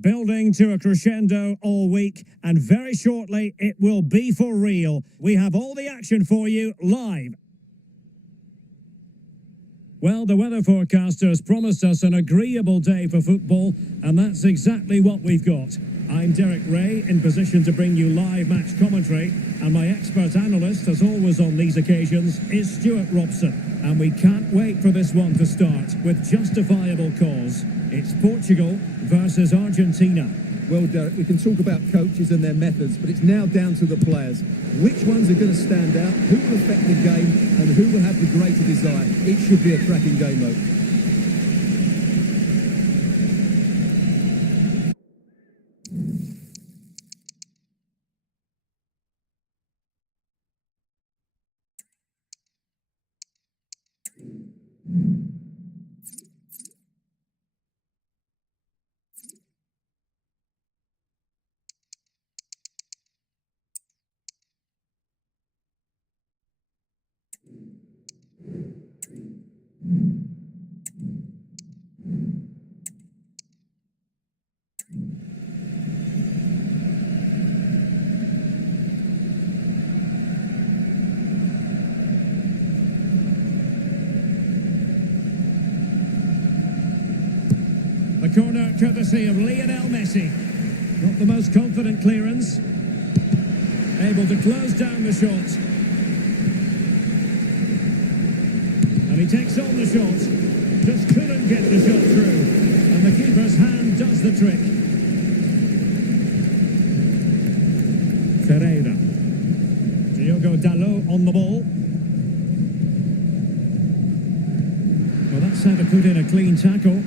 Building to a crescendo all week, and very shortly it will be for real. We have all the action for you live. Well, the weather forecasters promised us an agreeable day for football, and that's exactly what we've got. I'm Derek Ray, in position to bring you live match commentary, and my expert analyst, as always on these occasions, is Stuart Robson. And we can't wait for this one to start, with justifiable cause. It's Portugal versus Argentina. Well, Derek, we can talk about coaches and their methods, but it's now down to the players. Which ones are going to stand out, who will affect the game, and who will have the greater desire? It should be a cracking game, though. The corner courtesy of Lionel Messi. Not the most confident clearance. Able to close down the shot. And he takes on the shot. Just couldn't get the shot through. And the keeper's hand does the trick. Ferreira. Diogo Dalot on the ball. Well, that's how to put in a clean tackle.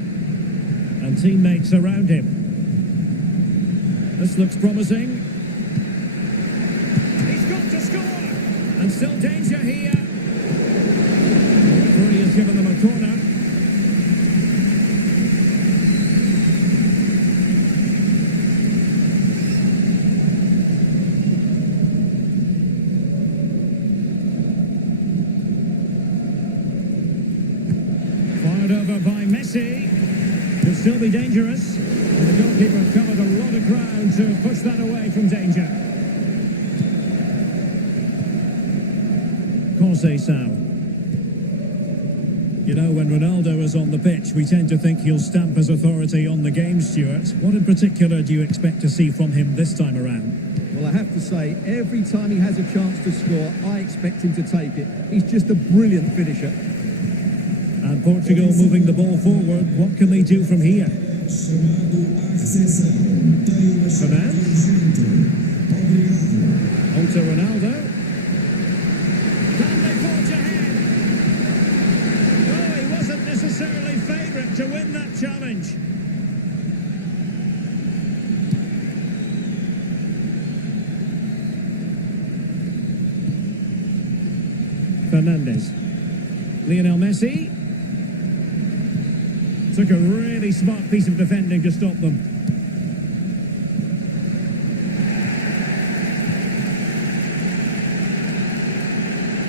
And teammates around him. This looks promising. He's got to score! And still danger here. The referee has given them a corner. Fired over by Messi. Could still be dangerous. And the goalkeeper covered a lot of ground to push that away from danger. Conceição. You know, when Ronaldo is on the pitch, we tend to think he'll stamp his authority on the game, Stuart. What in particular do you expect to see from him this time around? Well, I have to say, every time he has a chance to score, I expect him to take it. He's just a brilliant finisher. And Portugal moving the ball forward. What can they do from here? Fernandes. On to Ronaldo. Can they forge ahead? Oh, he wasn't necessarily favourite to win that challenge. Fernandes. Lionel Messi. Took a really smart piece of defending to stop them.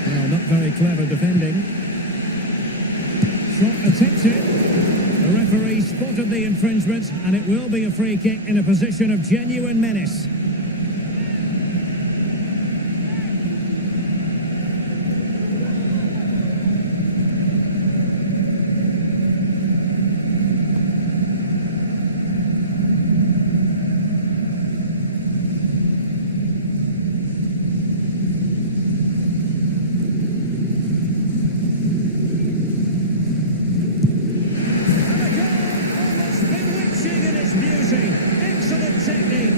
Well, not very clever defending. Shot attempted. The referee spotted the infringement, and it will be a free kick in a position of genuine menace. Excellent technique.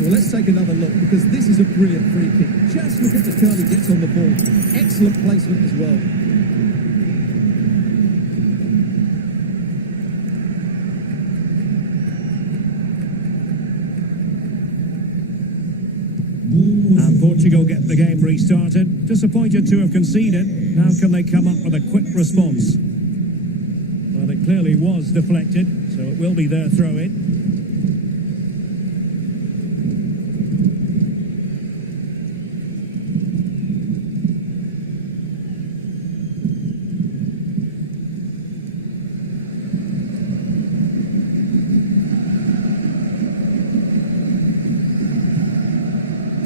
Well, let's take another look, because this is a brilliant free kick. Just look at the turn he gets on the ball. Excellent placement as well. And Portugal get the game restarted. Disappointed to have conceded. How can they come up with a quick response? Well, it clearly was deflected, so it will be their throw-in.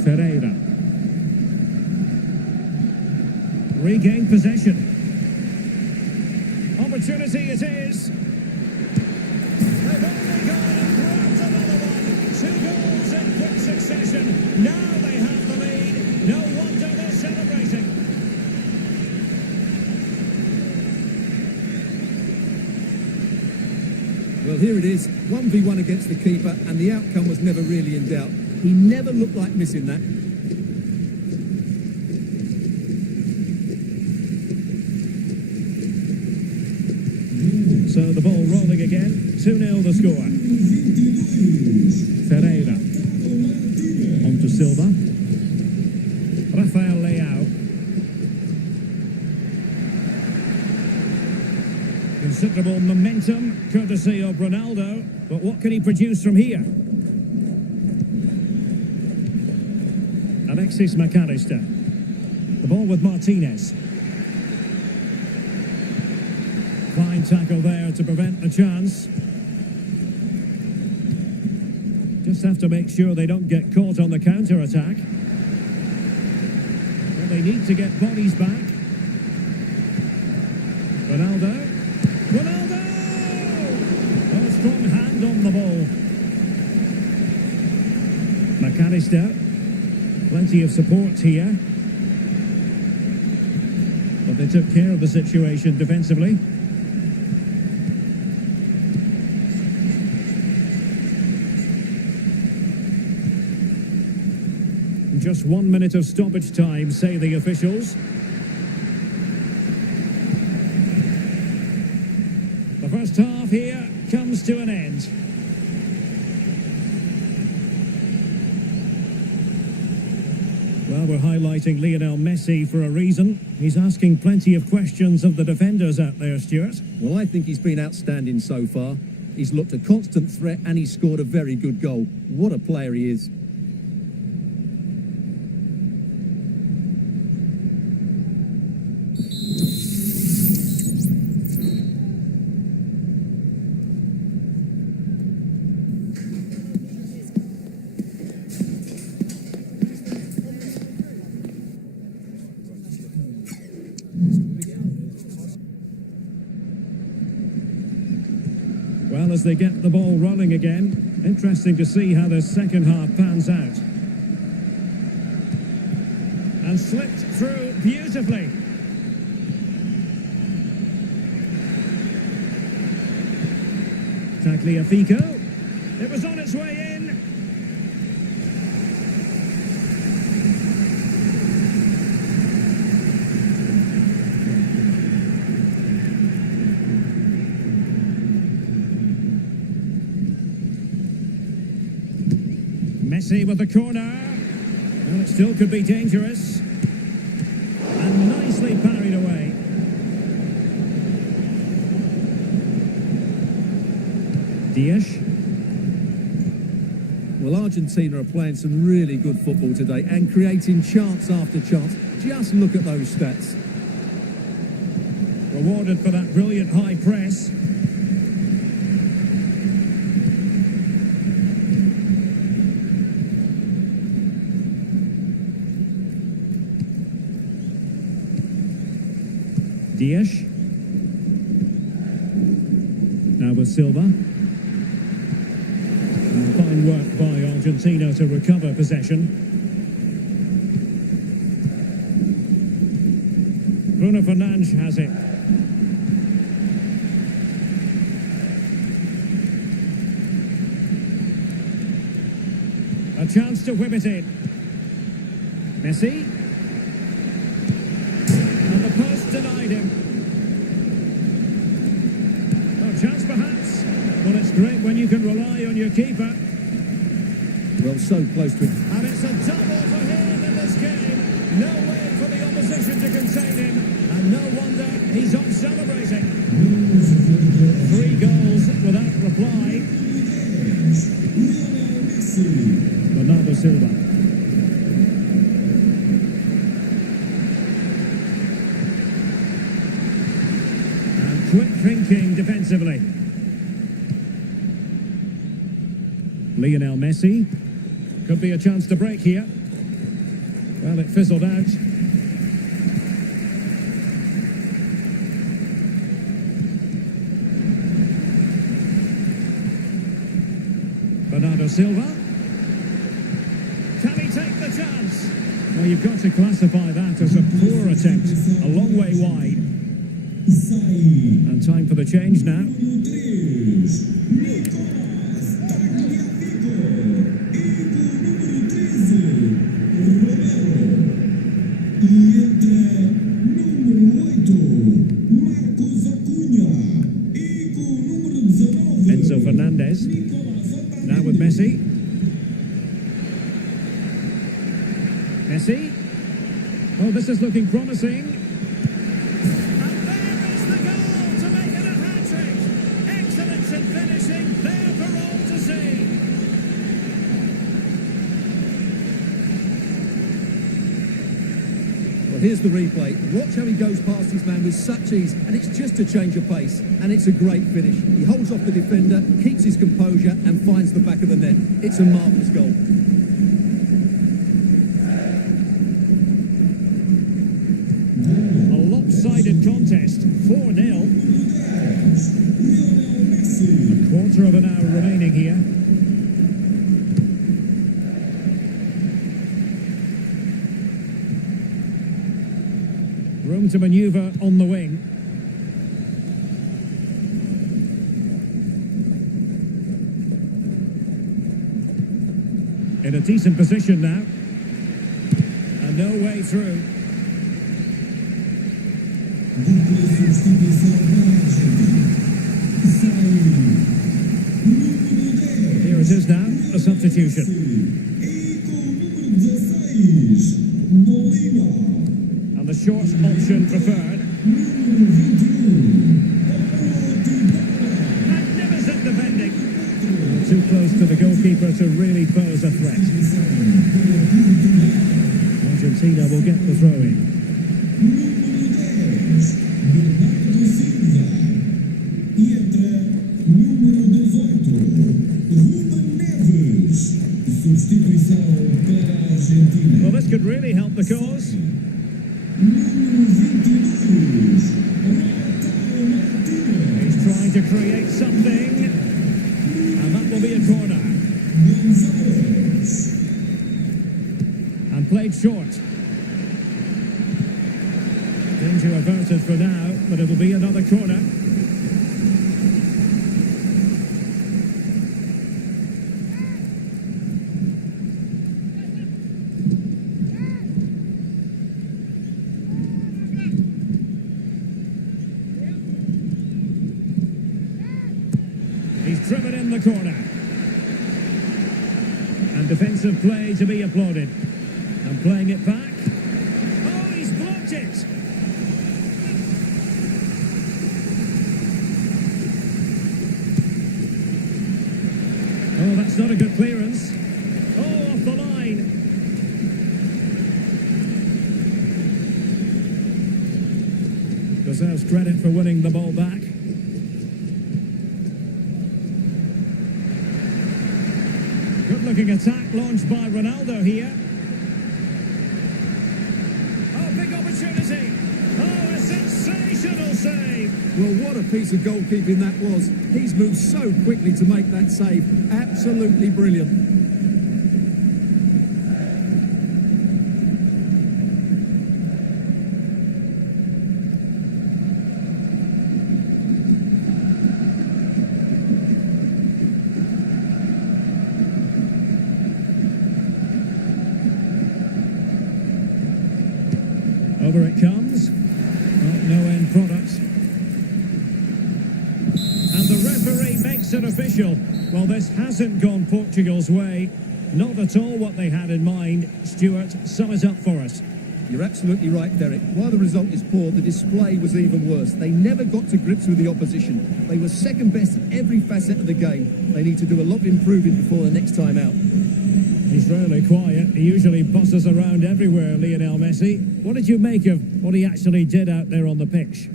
Ferreira. Regain possession. Opportunity it is. They've only gone and grabbed another one. 2 goals in quick succession. Now they have the lead. No wonder they're celebrating. Well, here it is, 1v1 against the keeper, and the outcome was never really in doubt. He never looked like missing that. So the ball rolling again. 2-0 the score. Ferreira. On to Silva. Rafael Leao. Considerable momentum, courtesy of Ronaldo. But what can he produce from here? Alexis McAllister. The ball with Martinez. Fine tackle there to prevent the chance. Just have to make sure they don't get caught on the counter-attack. Well, they need to get bodies back. Ronaldo. Ronaldo! A strong hand on the ball. McAllister. Plenty of support here. But they took care of the situation defensively. Just 1 minute of stoppage time, say the officials. The first half here comes to an end. Well, we're highlighting Lionel Messi for a reason. He's asking plenty of questions of the defenders out there, Stuart. Well, I think he's been outstanding so far. He's looked a constant threat and he's scored a very good goal. What a player he is. Well, as they get the ball rolling again, interesting to see how the second half pans out. And slipped through beautifully. Tagliafico. It was on its way in. Messi with the corner. Well, it still could be dangerous. And nicely parried away. Dias. Well, Argentina are playing some really good football today and creating chance after chance. Just look at those stats. Rewarded for that brilliant high press. Dias. Now with Silva. And fine work by Argentina to recover possession. Bruno Fernandes has it. A chance to whip it in. Messi. And the post denied him. Oh, chance perhaps. Well, it's great when you can rely on your keeper. Well, so close to it. And it's a double for him in this game. No way for the opposition to contain him, and no wonder he's off celebrating. 3 goals without reply. Bernardo Silva. And quick thinking defensively. Lionel Messi. Could be a chance to break here. Well, it fizzled out. Bernardo Silva. Can he take the chance? Well, you've got to classify that as a poor attempt. A long way wide. And time for the change now. Enzo Fernandez. Now with Messi. Messi. Oh, this is looking promising. And there is the goal to make it a hat-trick. Excellence in finishing, there for all to see. Well, here's the replay. Watch how he goes past his man with such ease, and it's just a change of pace, and it's a great finish. He holds off the defender, keeps his composure, and finds the back of the net. It's a marvellous goal. A lopsided contest, 4-0. A quarter of an hour remaining here. Room to manoeuvre on the wing. In a decent position now. And no way through. Here it is now, a substitution. And the short option preferred. Magnificent defending. Too close to the goalkeeper to really pose a threat. Argentina will get the throw in. Well, this could really help the cause. He's trying to create something, and that will be a corner. And played short. Danger averted for now, but it'll be another corner. He's driven in the corner. And defensive play to be applauded. And playing it back. Oh, he's blocked it! Oh, that's not a good clearance. Oh, off the line. Deserves credit for winning the ball back. Good-looking attack launched by Ronaldo here. Oh, big opportunity. Oh, a sensational save. Well, what a piece of goalkeeping that was. He's moved so quickly to make that save. Absolutely brilliant. Over it comes. No end product. And the referee makes it official. Well, this hasn't gone Portugal's way. Not at all what they had in mind. Stuart, sum it up for us. You're absolutely right, Derek. While the result is poor, the display was even worse. They never got to grips with the opposition. They were second best in every facet of the game. They need to do a lot of improving before the next time out. He's rarely quiet. He usually bosses around everywhere, Lionel Messi. What did you make of what he actually did out there on the pitch?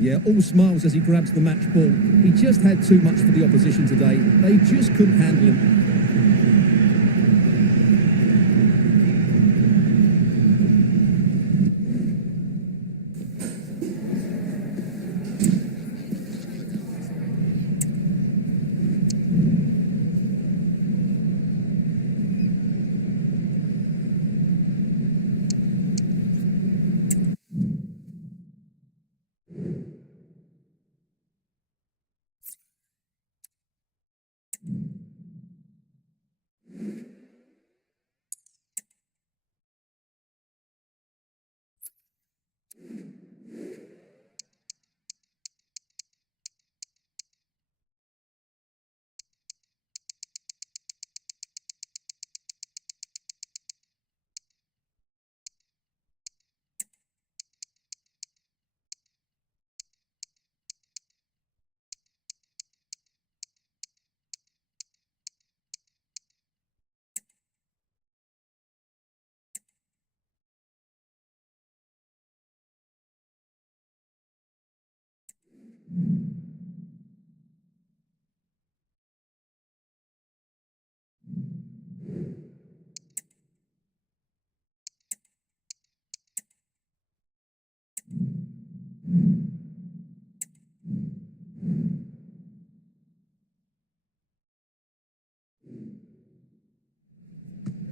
Yeah, all smiles as he grabs the match ball. He just had too much for the opposition today. They just couldn't handle him.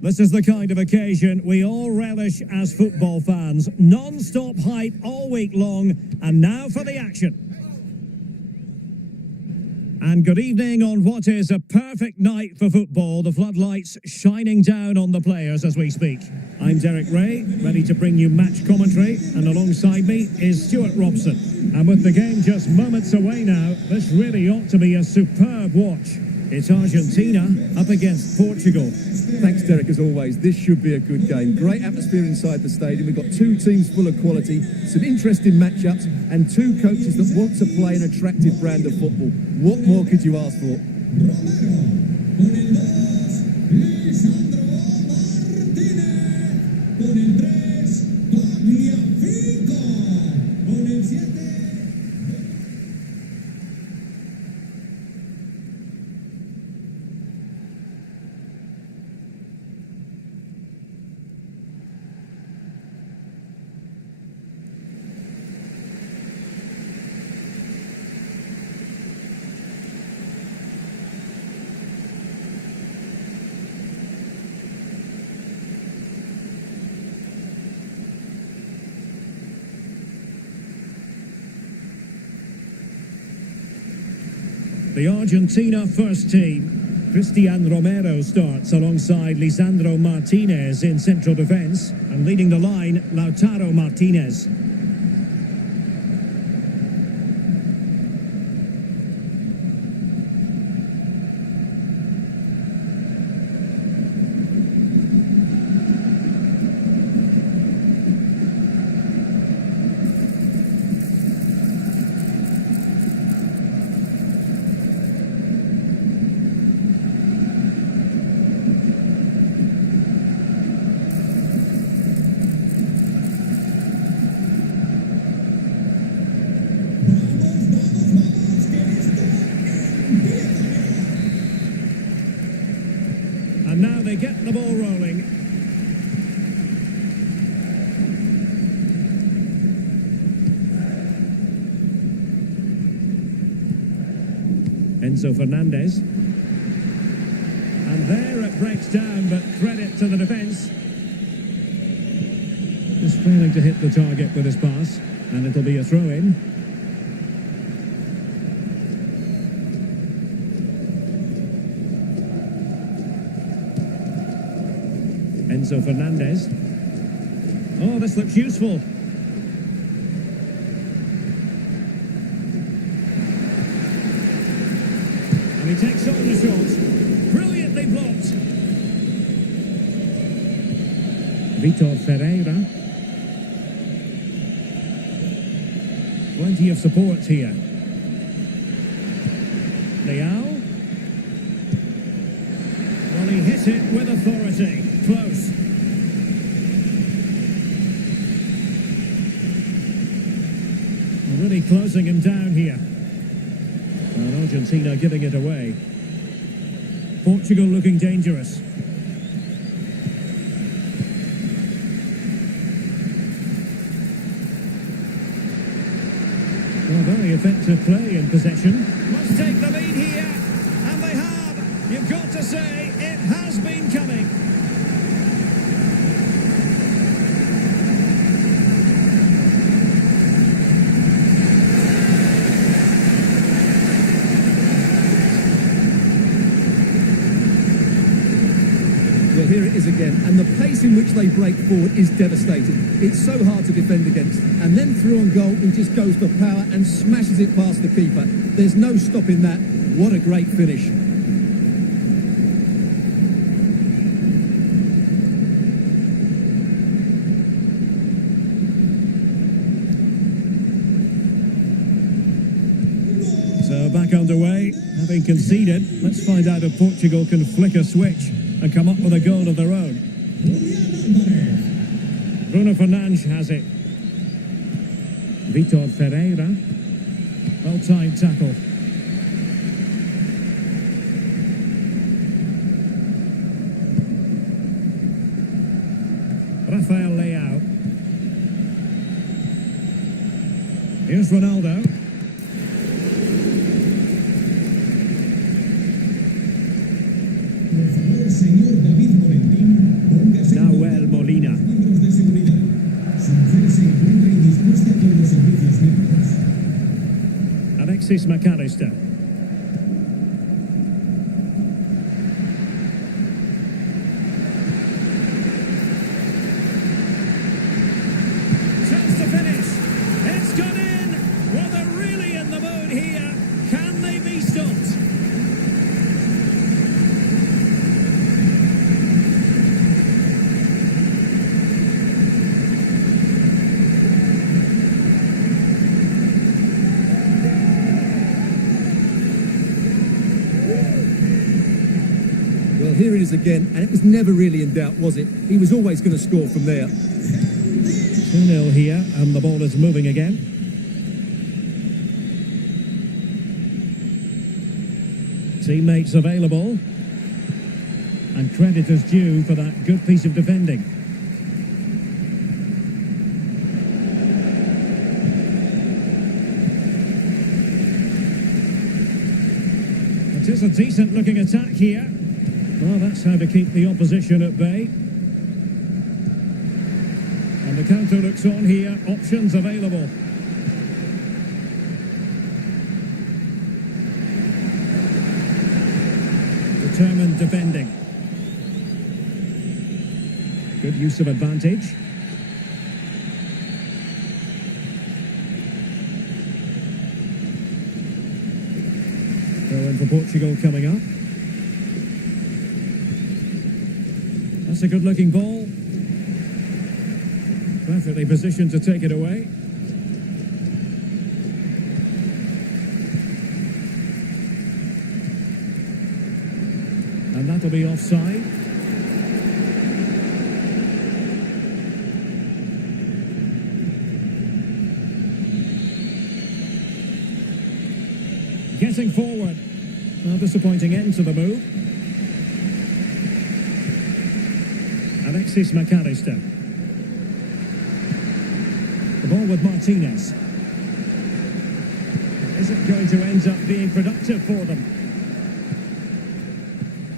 This is the kind of occasion we all relish as football fans. Non-stop hype all week long, and now for the action. And good evening on what is a perfect night for football. The floodlights shining down on the players as we speak. I'm Derek Ray, ready to bring you match commentary, and alongside me is Stuart Robson. And with the game just moments away now, this really ought to be a superb watch. It's Argentina up against Portugal. Thanks, Derek, as always. This should be a good game. Great atmosphere inside the stadium. We've got two teams full of quality, some interesting matchups, and two coaches that want to play an attractive brand of football. What more could you ask for? The Argentina first team. Cristian Romero starts alongside Lisandro Martinez in central defence, and leading the line, Lautaro Martinez. And now they get the ball rolling. Enzo Fernandez. And there it breaks down, but credit to the defence. Just failing to hit the target with his pass, and it'll be a throw-in. Enzo Fernandez. Oh, this looks useful. And he takes on the shot. Brilliantly blocked. Vitor Ferreira. Plenty of support here. Leao. Well, he hit it with authority. Close. Really closing him down here. And Argentina giving it away. Portugal looking dangerous. Well, very effective play in possession. Must take the lead here. And they have. You've got to say, it has been coming. Well, here it is again, and the pace in which they break forward is devastating. It's so hard to defend against. And then through on goal, he just goes for power and smashes it past the keeper. There's no stopping that. What a great finish. So back underway, having conceded. Let's find out if Portugal can flick a switch and come up with a goal of their own. Bruno Fernandes has it. Vitor Ferreira. Well-timed tackle. Rafael Leao. Here's Ronaldo. Nahuel Molina. Alexis McAllister. Chance to finish. It's gone in. Well, they're really in the mood here. Can they be stopped? Well, here it is again, and it was never really in doubt, was it? He was always going to score from there. 2-0 here, and the ball is moving again. Teammates available. And credit is due for that good piece of defending. It is a decent looking attack here. Well, that's how to keep the opposition at bay. And the counter looks on here. Options available. Determined defending. Good use of advantage. Throw in for Portugal coming up. That's a good-looking ball. Perfectly positioned to take it away. And that'll be offside. Getting forward. A disappointing end to the move. Alexis McAllister. The ball with Martinez. Is it going to end up being productive for them?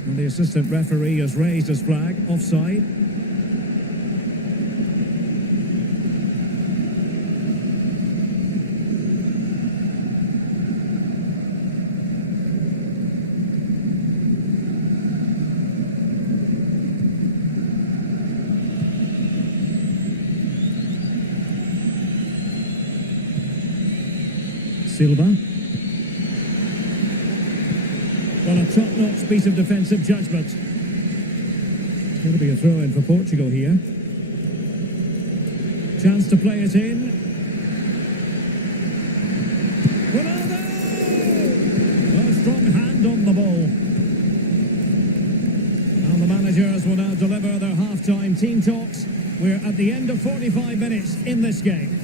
And the assistant referee has raised his flag. Offside. Silva. Well, a top-notch piece of defensive judgment. It's going to be a throw-in for Portugal here. Chance to play it in. strong hand on the ball. And the managers will now deliver their half-time team talks. We're at the end of 45 minutes in this game.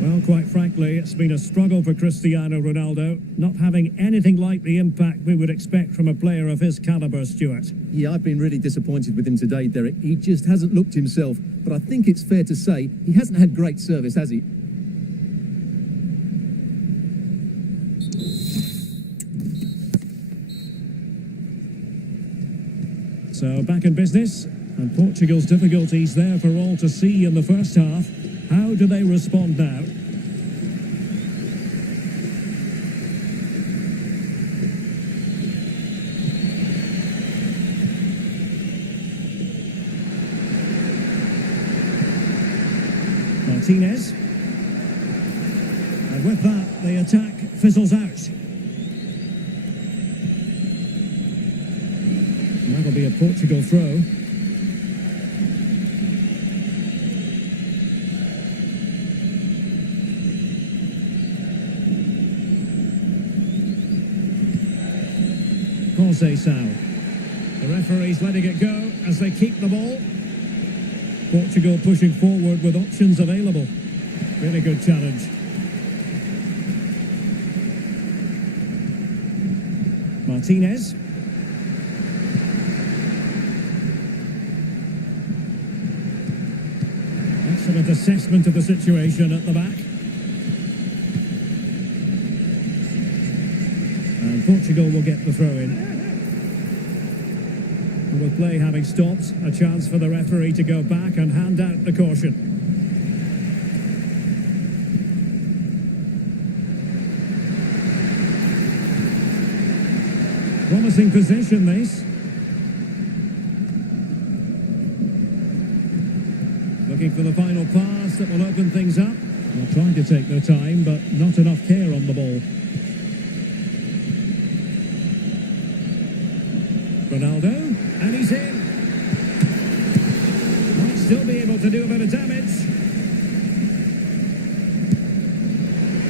Well, quite frankly, it's been a struggle for Cristiano Ronaldo, not having anything like the impact we would expect from a player of his calibre, Stuart. Yeah, I've been really disappointed with him today, Derek. He just hasn't looked himself. But I think it's fair to say he hasn't had great service, has he? So back in business, and Portugal's difficulties there for all to see in the first half. How do they respond now? Martinez. And with that, the attack fizzles out. And that'll be a Portugal throw. Conceição. The referee's letting it go as they keep the ball. Portugal pushing forward with options available. Really good challenge. Martinez. Excellent assessment of the situation at the back. And Portugal will get the throw in. And with play having stopped, a chance for the referee to go back and hand out the caution. Promising position, this. Looking for the final pass that will open things up. They're trying to take their time, but not enough care on the ball. Ronaldo, and he's in. Might still be able to do a bit of damage.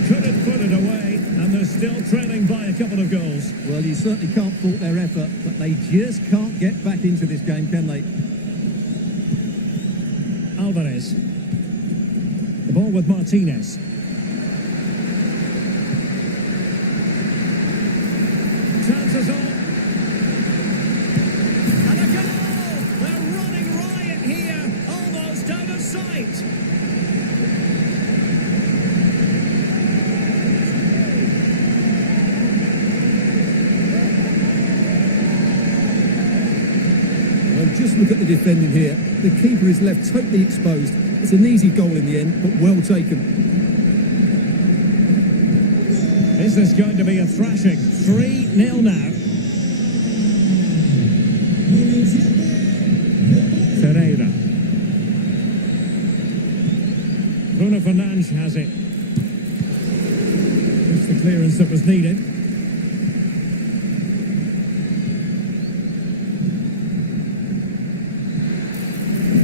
Couldn't put it away, and they're still trailing by a couple of goals. Well, you certainly can't fault their effort, but they just can't get back into this game, can they? Alvarez. The ball with Martinez. Chances on. And a goal! They're running riot here, almost out of sight. Well, just look at the defending here. The keeper is left totally exposed. It's an easy goal in the end, but well taken. Is this going to be a thrashing? 3-0 now. Ferreira. Bruno Fernandes has it. It's the clearance that was needed.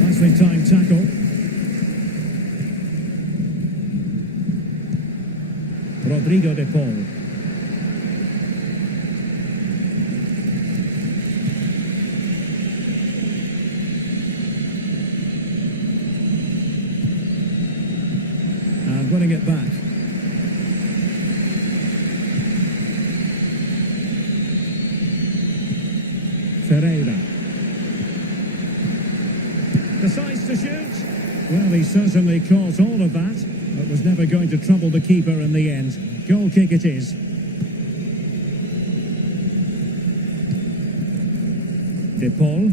Nicely timed tackle. Rodrigo de Paul. And winning it back. Ferreira. Decides to shoot. Well, he certainly caused all of that, but was never going to trouble the keeper in the end. Goal kick it is. De Paul.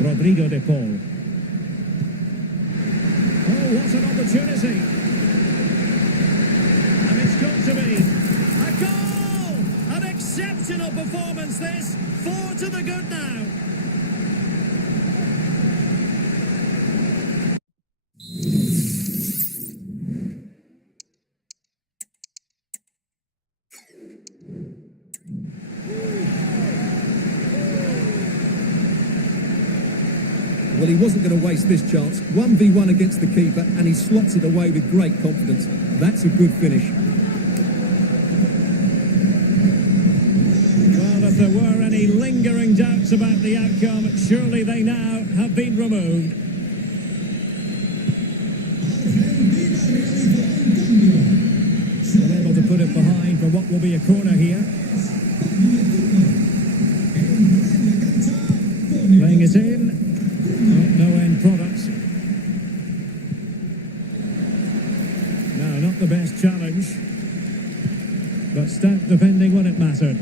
Rodrigo de Paul. Oh, what an opportunity. And it's got to be a goal! An exceptional performance this. 4 to the good now. Well, Well, he wasn't going to waste this chance. 1v1 against the keeper, and he slots it away with great confidence. That's a good finish. Well, if there were any lingering doubts about the outcome, surely they now have been removed. Still able to put it behind for what will be a corner here. Playing it in. Oh, no end product. No, not the best challenge. But stout defending when it mattered.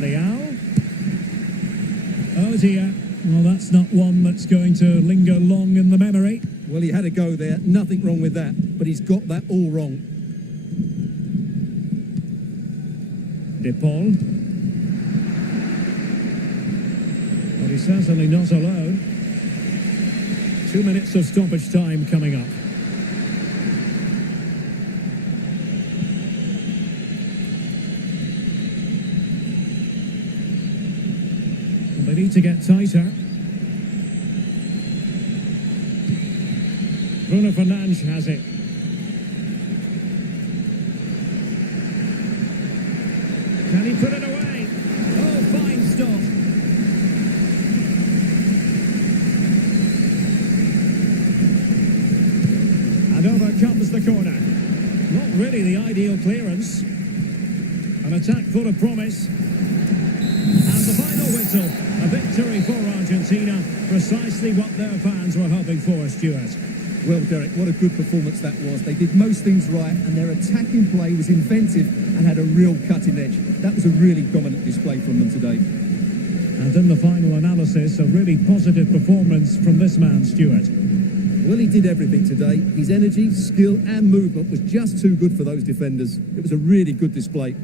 Leao. Oh dear. Well, that's not one that's going to linger long in the memory. Well, he had a go there. Nothing wrong with that. But he's got that all wrong. De Paul. Well, he's certainly not alone. 2 minutes of stoppage time coming up. Well, they need to get tighter. Bruno Fernandes has it. Can he put it away? Oh, fine stop. And over comes the corner. Not really the ideal clearance. An attack full of promise. And the final whistle. A victory for Argentina. Precisely what their fans were hoping for, Stuart. Well, Derek, what a good performance that was. They did most things right, and their attacking play was inventive and had a real cutting edge. That was a really dominant display from them today. And in the final analysis, a really positive performance from this man, Stuart. Well, he did everything today. His energy, skill and movement was just too good for those defenders. It was a really good display.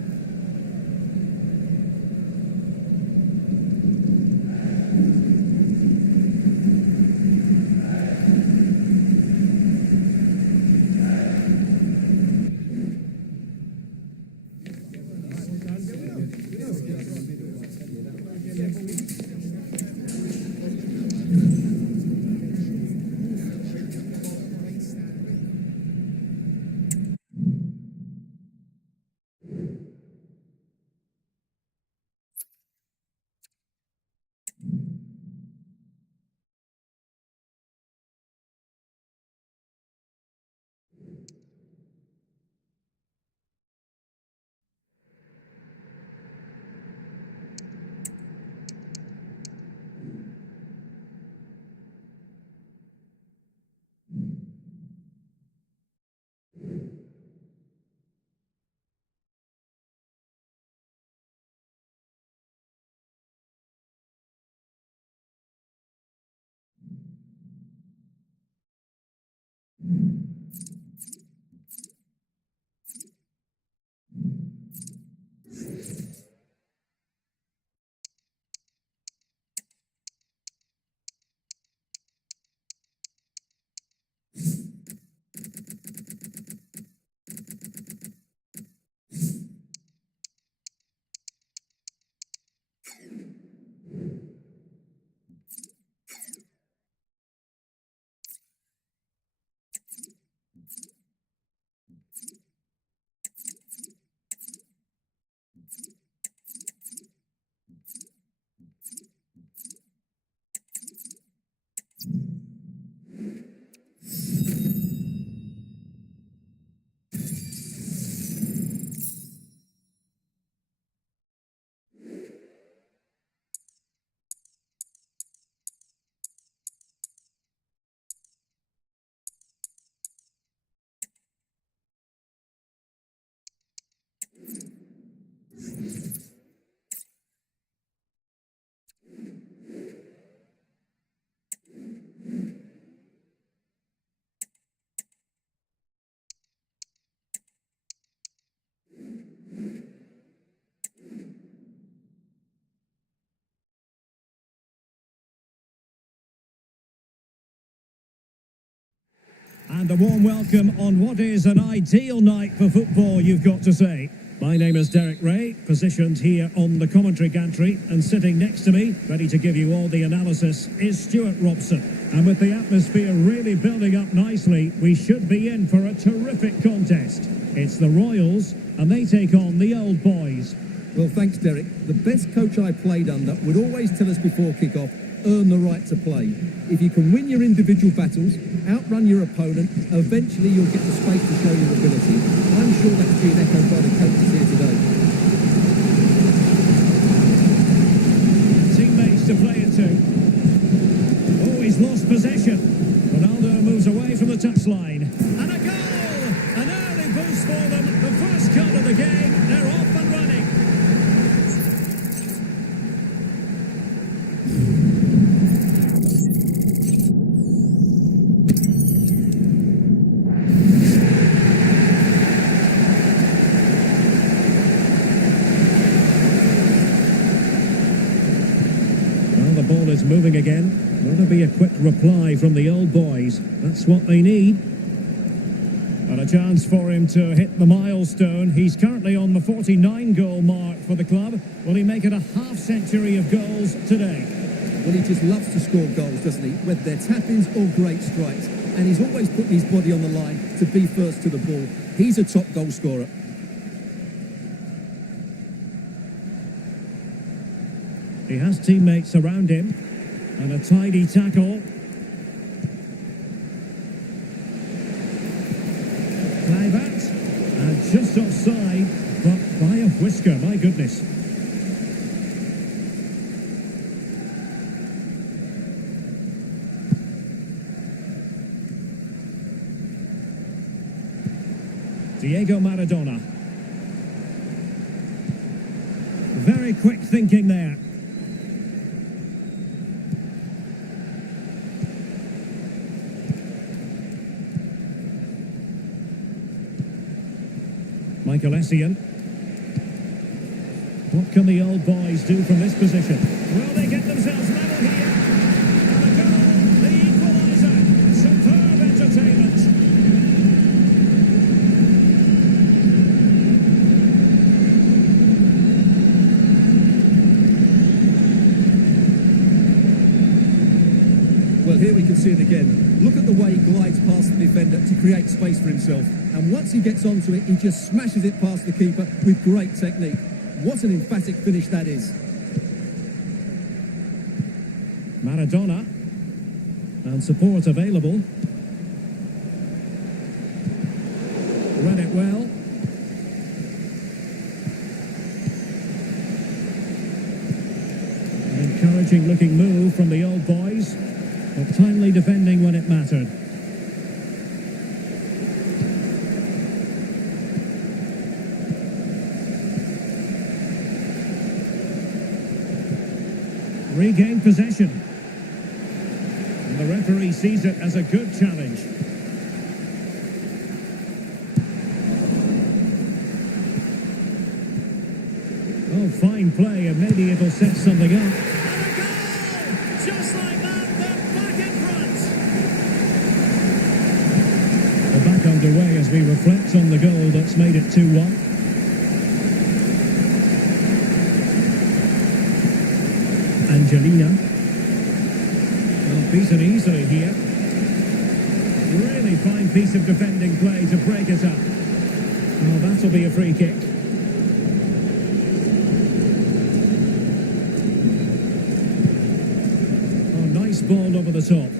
And a warm welcome on what is an ideal night for football, you've got to say. My name is Derek Ray, positioned here on the commentary gantry, and sitting next to me, ready to give you all the analysis, is Stuart Robson. And with the atmosphere really building up nicely, we should be in for a terrific contest. It's the Royals, and they take on the Old Boys. Well, thanks, Derek. The best coach I played under would always tell us before kick-off, earn the right to play. If you can win your individual battles, outrun your opponent, eventually you'll get the space to show your ability. I'm sure that's being echoed by the coaches here today. Teammates to play it to. Oh, he's lost possession. Ronaldo moves away from the touchline. And a goal! An early boost for them. The first goal of the game. They're off and running. The ball is moving again. Will there be a quick reply from the Old Boys? That's what they need. And a chance for him to hit the milestone. He's currently on the 49-goal mark for the club. Will he make it a half-century of goals today? Well, he just loves to score goals, doesn't he? Whether they're tap-ins or great strikes. And he's always put his body on the line to be first to the ball. He's a top goal scorer. He has teammates around him, and a tidy tackle. Kluivert, and just offside, but by a whisker, my goodness. Diego Maradona. Very quick thinking there. Michael Essien. What can the Old Boys do from this position? Will they get themselves level here? And a goal, the equaliser. Superb entertainment. Well, here we can see it again. Look at the way he glides past the defender to create space for himself. And once he gets onto it, he just smashes it past the keeper with great technique. What an emphatic finish that is. Maradona. And support available. Read it well. An encouraging looking move from the Old Boys, but timely defending when it mattered. Regained possession. And the referee sees it as a good challenge. Oh, fine play, and maybe it'll set something up. And a goal! Just like that, they're back in front. We're back underway as we reflect on the goal that's made it 2-1. Angelina. Well, beaten easily here. Really fine piece of defending play to break it up. Well, that'll be a free kick. Oh, nice ball over the top.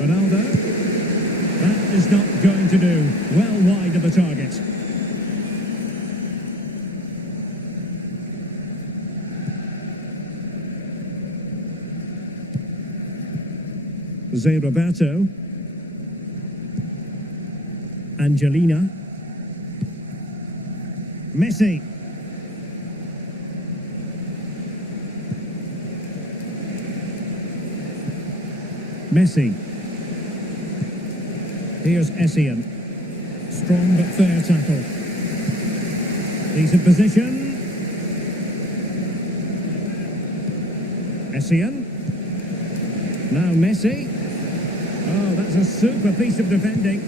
Ronaldo. That is not going to do. Well wide of the target. Jose Roberto. Angelina. Messi. Messi. Here's Essien. Strong but fair tackle. Decent position. Essien. Now Messi. Oh, that's a super piece of defending.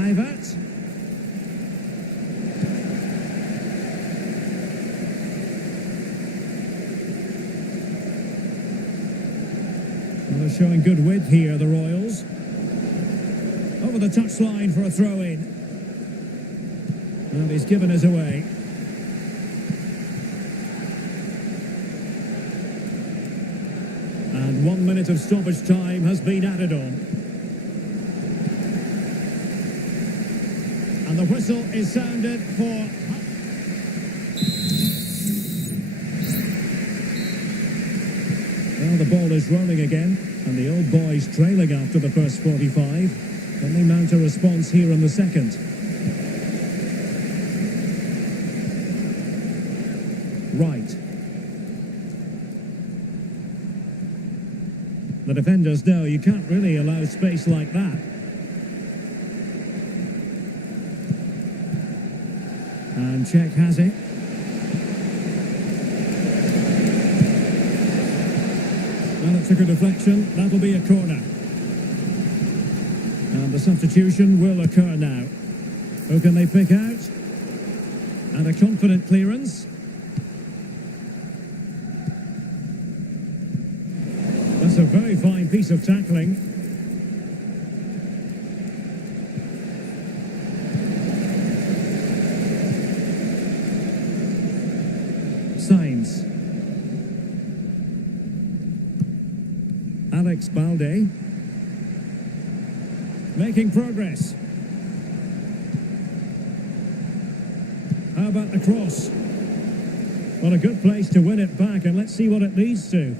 Kluivert. Well, they're showing good width here, the Royals. Over the touchline for a throw-in. And he's given us away. And 1 minute of stoppage time has been added on. And the whistle is sounded for... Well, the ball is rolling again, and the old boys trailing after the first 45. Then they mount a response here in the second. Right. The defenders know you can't really allow space like that. And Cech has it. Well, it took a deflection. That'll be a corner. And the substitution will occur now. Who can they pick out? And a confident clearance. That's a very fine piece of tackling. Sainz. Alex Balde. Making progress. How about the cross? What a good place to win it back, and let's see what it leads to.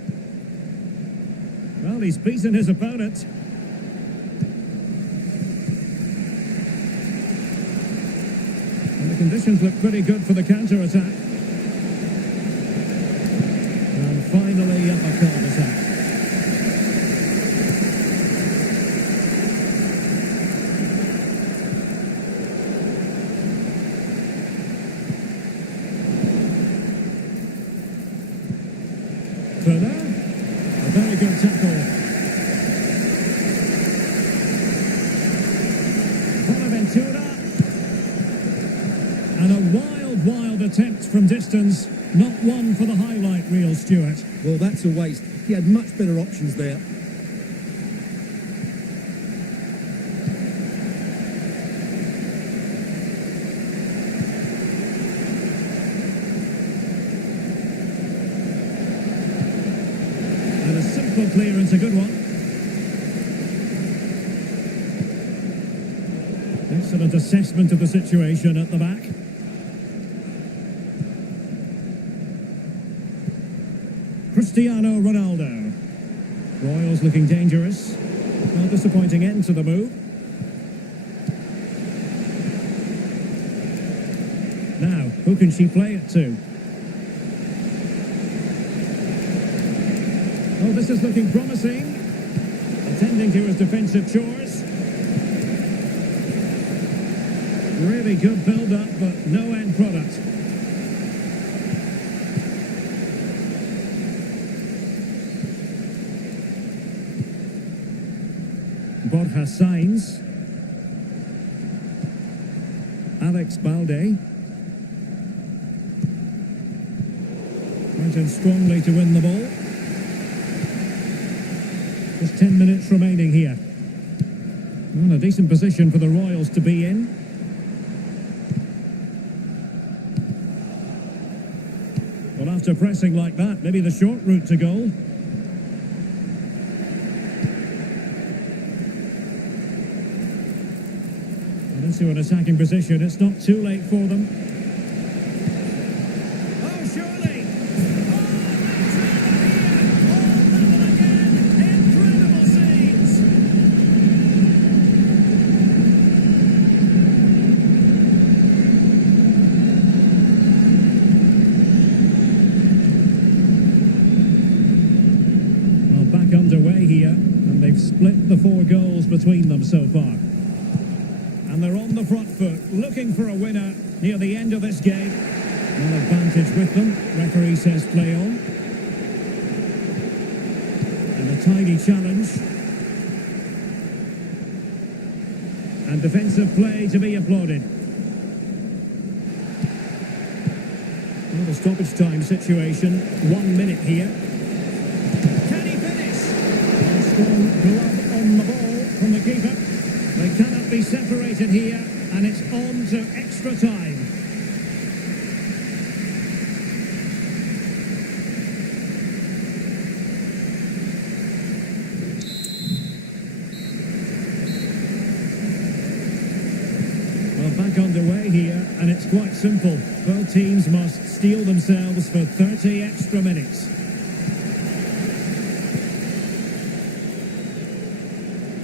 Well, he's beaten his opponent. And the conditions look pretty good for the counter-attack. And finally, uppercut attack. Further. A very good tackle. Bonaventura. And a wild attempt from distance. Not one for the highlight reel, Stuart. Well, that's a waste. He had much better options there. And a simple clearance, a good one. Excellent assessment of the situation at the back. Cristiano Ronaldo. Royals looking dangerous. Well, disappointing end to the move. Now, who can she play it to? Oh, this is looking promising. Attending to his defensive chores. Really good build-up, but no end product. Borja Sainz. Alex Balde. Went in strongly to win the ball. Just 10 minutes remaining here. Well, a decent position for the Royals to be in. Well, after pressing like that, maybe the short route to goal. And into an attacking position, it's not too late for them. Oh, surely! Oh, that's it here! All level again! Incredible scenes! Back underway here, and they've split the 4 goals between them so far. And they're on the front foot, looking for a winner near the end of this game. An advantage with them. Referee says play on. And a tidy challenge. And defensive play to be applauded. Well, the stoppage time situation, 1 minute here. Can he finish? And strong glove on the ball from the keeper. They cannot be separated here, and it's on to extra time. Well, back underway here, and it's quite simple. Both teams must steel themselves for 30 extra minutes.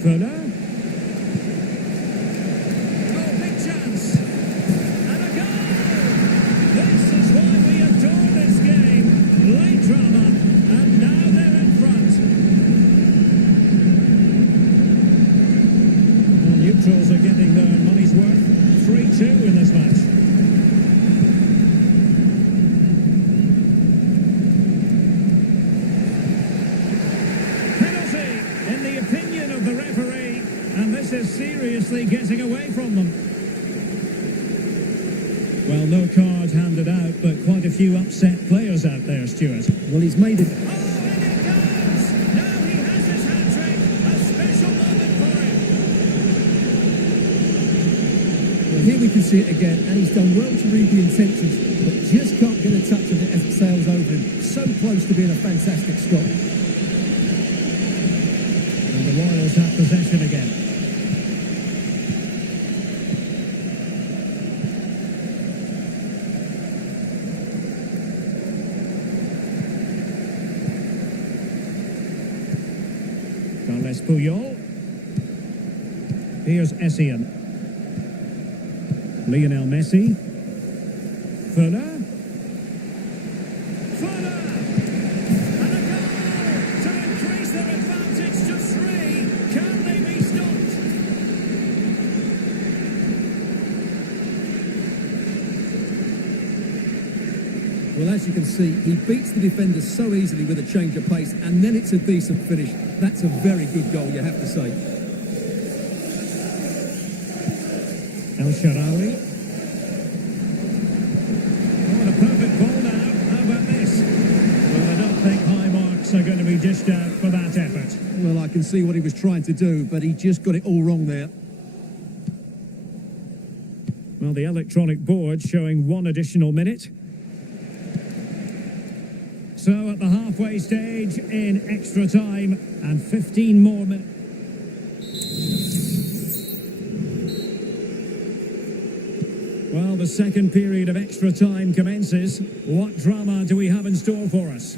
Fuller. Oh, big chance. And a goal! This is why we adore this game. Late drama, and now they're in front. Well, neutrals are getting their money's worth. 3-2 in this match. Penalty, in the opinion of the referee, and this is seriously getting away from them. Well, no card handed out, but quite a few upset players out there, Stuart. Well, he's made it. Oh, and it goes! Now he has his hat-trick. A special moment for him. Well, here we can see it again, and he's done well to read the intentions, but just can't get a touch of it as it sails over him. So close to being a fantastic stop. And the Royals have possession again. Carles Puyol. Here's Essien. Lionel Messi. Fuller. Fuller! And a goal to increase their advantage to 3. Can they be stopped? Well, as you can see, he beats the defender so easily with a change of pace, and then it's a decent finish. That's a very good goal, you have to say. El Shaarawy. Oh, and a perfect ball now. How about this? Well, I don't think high marks are going to be dished out for that effort. Well, I can see what he was trying to do, but he just got it all wrong there. Well, the electronic board showing 1 additional minute. So at the halfway stage in extra time and 15 more minutes. Well, the second period of extra time commences. What drama do we have in store for us?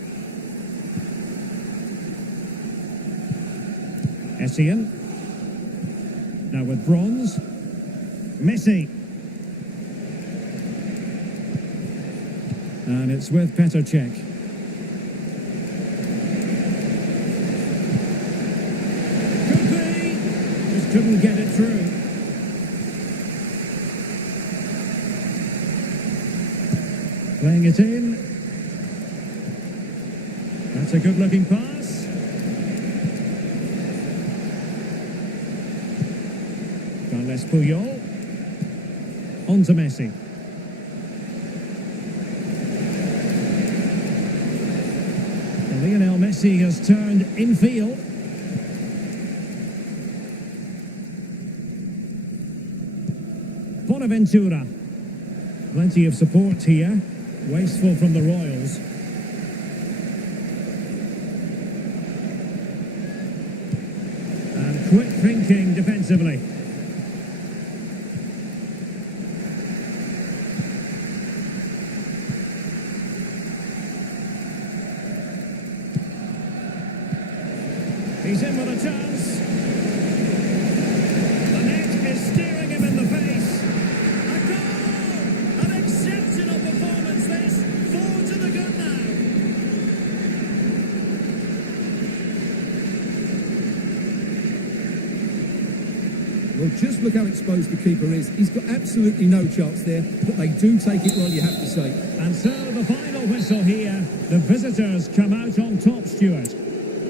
Essien. Now with Bronze. Messi. And it's with Petr Cech. Couldn't get it through. Playing it in. That's a good-looking pass. Carles Puyol. On to Messi. And Lionel Messi has turned infield. Bonaventura. Plenty of support here. Wasteful from the Royals. And quick thinking defensively. He's in with a chance. The net is staring him in the face. A goal! An exceptional performance this. 4 to the good now. Well, just look how exposed the keeper is. He's got absolutely no chance there, but they do take it well, you have to say. And so the final whistle here. The visitors come out on top, Stuart.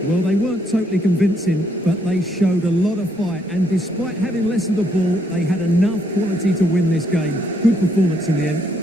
Well, they weren't totally convincing, but they showed a lot of fight, and despite having less of the ball, they had enough quality to win this game. Good performance in the end.